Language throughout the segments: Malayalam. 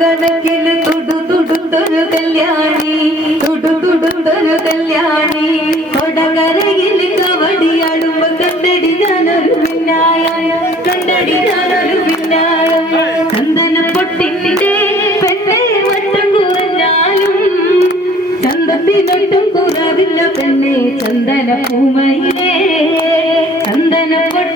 കണക്കിന് തുടു തുടുത്തൊരു കല്യാണി. തുടു തുടുത്തൊരു കല്യാണി. കൊടകരയിൽ കവടിയാടുമ്പോ കണ്ടടി ഞാനൊരു കണ്ടടി ഞാനൊരു പിന്നായം. പെണ്ണെ വട്ടം കുറഞ്ഞാലും ചന്തത്തിനൊട്ടും കുറവില്ല പെണ്ണെ. ചന്ദന പൂമയിലേ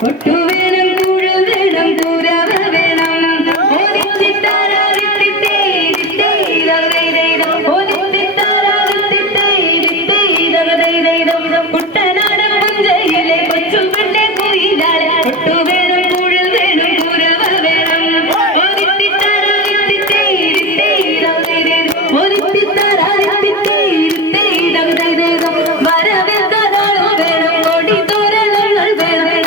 What?